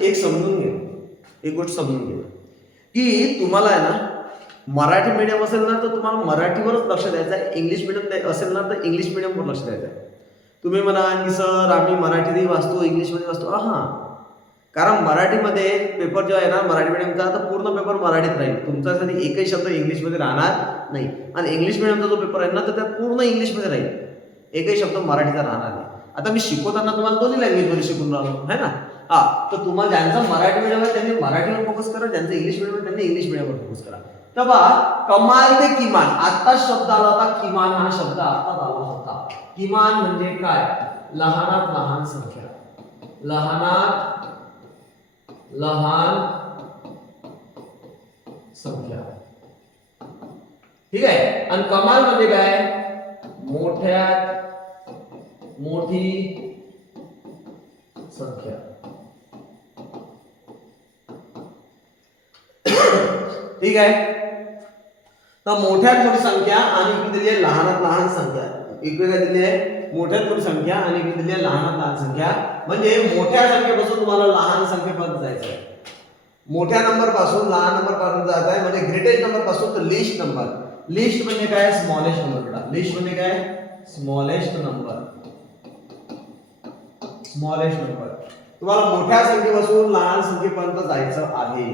एक समजून घे, एक गोष्ट समजून घे की तुम्हाला आहे ना मराठी मीडियम असेल ना तर तुम्हाला मराठीवरच लक्ष द्यायचं आहे, इंग्लिश मीडियम असेल ना तर इंग्लिश मीडियमवर लक्ष द्यायचं आहे. तुम्ही म्हणा की सर आम्ही मराठीतही वाचतो इंग्लिशमध्ये वाचतो, हां, कारण मराठीमध्ये पेपर जेव्हा येणार मराठी मीडियमचा तर पूर्ण पेपर मराठीत राहील, तुमच्यासाठी एकही शब्द इंग्लिशमध्ये राहणार नाही. आणि इंग्लिश मीडियमचा जो पेपर आहे ना तर त्यात पूर्ण इंग्लिशमध्ये राहील, एकही शब्द मराठीचा राहणार नाही. आता मी शिकवताना तुम्हाला दोन्ही लँग्वेजमध्ये शिकून राहिलो आहे ना. हा, तर तुम्हाला ज्यांचं मराठी मीडियम आहे त्यांनी मराठीवर फोकस करा, ज्यांचं इंग्लिश मीडियम आहे त्यांनी इंग्लिश मीडियमवर फोकस करा. तर बघा, कमाल ते किमान आत्ताच शब्द आला होता, किमान हा शब्द आत्ताच आला होता. किमान म्हणजे काय? लहानात लहान संख्या, लहानात लहान संख्या, ठीक आहे. आणि कमाल म्हणजे काय? मोठ्यात मोठी संख्या, ठीक आहे. तर मोठ्यात मोठी संख्या आणि इकडे दिली आहे लहानात लहान संख्या. इकडे काय दिली आहे? मोठ्यात मोठी संख्या आणि इकडे दिली आहे लहानात लहान संख्या. म्हणजे मोठ्या संख्येपासून तुम्हाला लहान संख्येपर्यंत जायचं आहे, मोठ्या नंबर पासून लहान नंबर पर्यंत जायचं आहे. म्हणजे ग्रेटेस्ट नंबर पासून तर लिस्ट नंबर. लिस्ट म्हणजे काय? स्मॉलेस्ट नंबर बेटा. लिस्ट म्हणजे काय? Smallest number, smallest number. तुम्हाला मोठ्या संख्येपासून लहान संख्येपर्यंत जायचं आहे,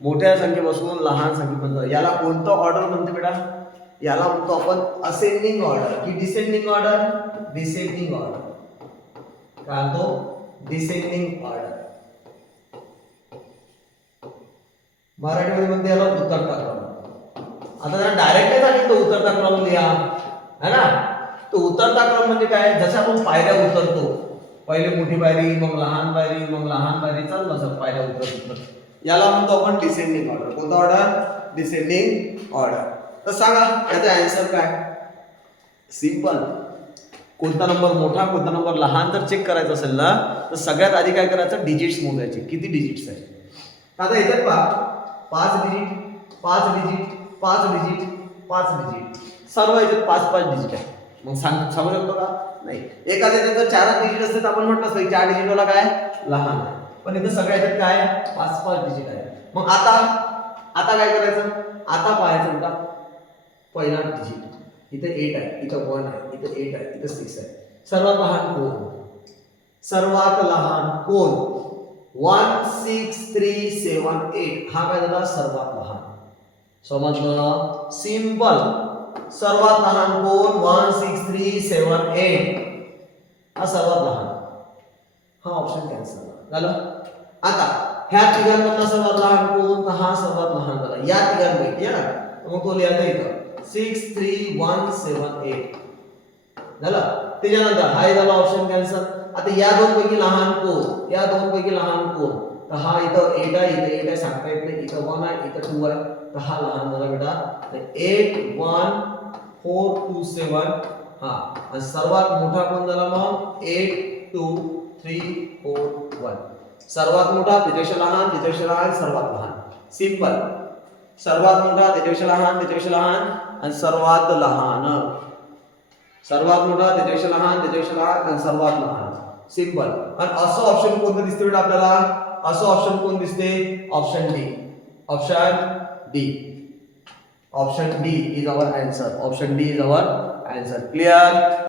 मोठ्या संख्येपासून लहान संख्येपर्यंत. याला कोणतं ऑर्डर म्हणते बेटा? याला म्हणतो आपण असेंडिंग ऑर्डर की डिसेंडिंग ऑर्डर? Descending order. काय तो? Descending order. मराठीमध्ये म्हणते याला उतरता क्रम. आता जर डायरेक्ट सांगितलं उतरता क्रम लिहा है ना, तो उतरता क्रम म्हणजे काय? जसं आपण पायऱ्या उतरतो, पहिले मोठी पायरी, मग लहान पायरी, मग लहान पायरी, चाललं असं पायऱ्या उतरत. याला म्हणतो आपण डिसेंडिंग ऑर्डर. कोणता ऑर्डर? Descending order. तर सांगा याचा आन्सर काय? सिंपल. कोणता नंबर मोठा कोणता नंबर लहान जर चेक करायचं असेल ना तर सगळ्यात आधी काय करायचं? डिजिट्स मोजायचे, किती डिजिट्स आहे. आता याच्यात पहा, 5 डिजिट 5 डिजिट 5 डिजिट 5 डिजिट, सर्व याच्यात 5-5 डिजिट आहे. मग सांगू शकतो का? नाही. एखाद्या याच्यात जर 4 डिजिट असते तर आपण म्हटलं असतं 4 डिजिट वाला काय लहान आहे, पण इथं सगळ्या याच्यात काय 5-5 डिजिट आहे. मग आता काय करायचं? आता पाहायचं का पहिला डिजिट, इथे 8 आहे, इथं 1 आहे, इथं 8 आहे, इथं 6 आहे. सर्वात लहान कोण? सर्वात लहान कोण? 1 6 3 7 8 हा काय झाला? सर्वात लहान. समजलं? सिंपल. सर्वात लहान कोण? 1 6 3 7 8 हा सर्वात लहान. हा ऑप्शन कॅन्सल झालं. आता ह्या तिघांमधला सर्वात लहान कोण? तर हा सर्वात लहान झाला या तिघांपैकी. मग तो लिहायचा इथं 6 3 1 7 8 झालं. त्याच्यानंतर हा झाला ऑप्शन कॅन्सल. आता या दोन पैकी लहान कोण? या दोन पैकी लहान कोण? तर हा इथं 8 आहे, इथं 8 आहे, सांगता येत नाही. इथं 1 आहे, इथं 2 आहे, तर हा लहान झाला बेटा. 8 1 4 2 7 हा. आणि सर्वात मोठा कोण झाला मग? 8 2 3 4 1. सर्वात मोठा त्याच्यापेक्षा लहान, त्याच्यापेक्षा लहान, सर्वात लहान. सिंपल. सर्वात मोठा त्याच्यापेक्षा लहान, त्याच्यापेक्षा लहान आणि सर्वात लहान. सर्वात मोठा त्याच्यापेक्षा लहान, त्याच्यापेक्षा लहान आणि सर्वात लहान. सिंपल. आणि असं ऑप्शन कोणतं दिसते बेटा आपल्याला? असं ऑप्शन कोण दिसते? Option D. Option D. Option D is our answer. Option D is our answer. Clear?